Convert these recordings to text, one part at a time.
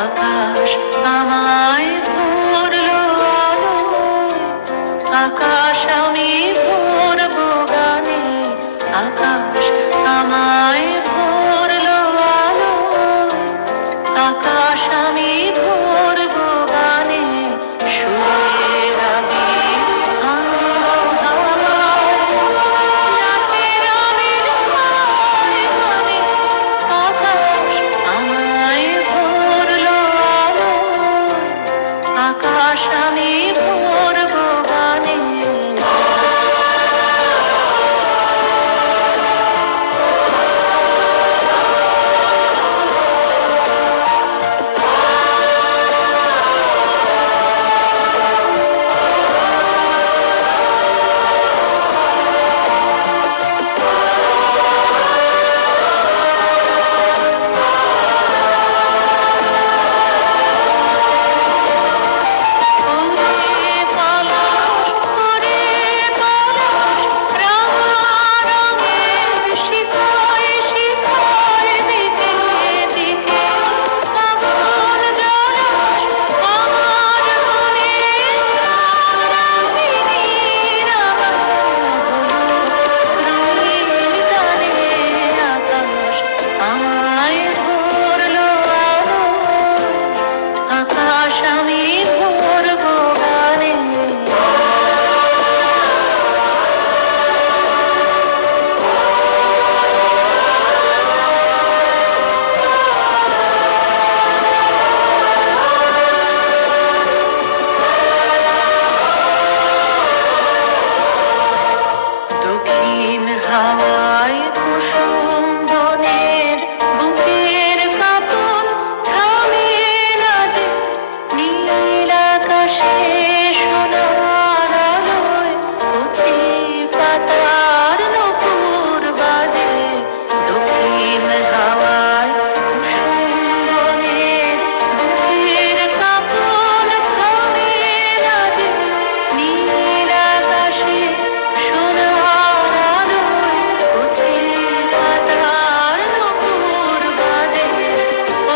আকাশ আমায় ভরলো আলোয়, আকাশ আমি ভরবো গানে। আকাশ আমায় ভরলো আলোয়, আকাশ আমি ভরবো গানে। সুরের আবির আনন্দ হাওয়ায়, নাচের আবির গানে গানে। আকাশ আমায় ভরলো আলোয়, আকাশ আমি ভরবো গানে। ওরে পলাশ ওরে পলাশ, রঙের শিখায় শিখায় দিকে দিকে। আমার জলাশ আমার মনে প্রাণ রাগিনী রাঙা হলো রঙিন গানে। আকাশ আমায় ভরলো আলোয়, আকাশ আমি ভরবো গানে। দক্ষিণ হাওয়ায় কুসুম বনের বুকের কাঁপন থামে না যে। নীল আকাশে সোনার আলোয় কচি পাতার নূপুর বাজে। দক্ষিণ হাওয়ায় কুসুম বনের বুকের কাঁপন থামে না যে। নীল আকাশে সোনার আলোয় কচি পাতার নূপুর বাজে।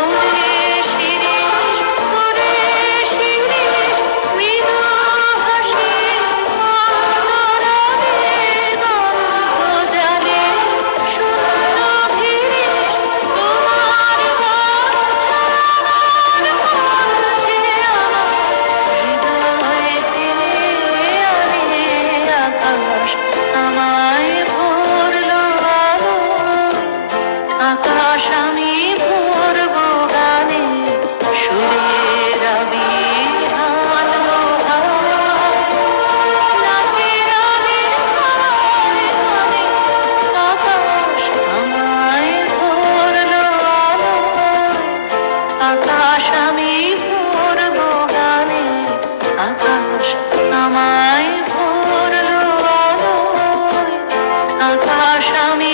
ওরে শিরীষ ওরে শিরীষ, মৃদু হাসি অন্তরালে গন্ধ জালে। শূন্য ধীরেশ তোমার কণ্ঠে আমার হৃদয় টেনে আনে। আকাশ আমায় ভরলো আলোয়, আকাশ আমি ভরবো গানে। সুরের আবির আনলো হাওয়ায়, নাচের আবির গানে গানে। আকাশ আমায় ভরলো আলোয়, আকাশ আমি ভরবো গানে। আকাশ আমায় ভরলো আলোয়, আকাশ আমি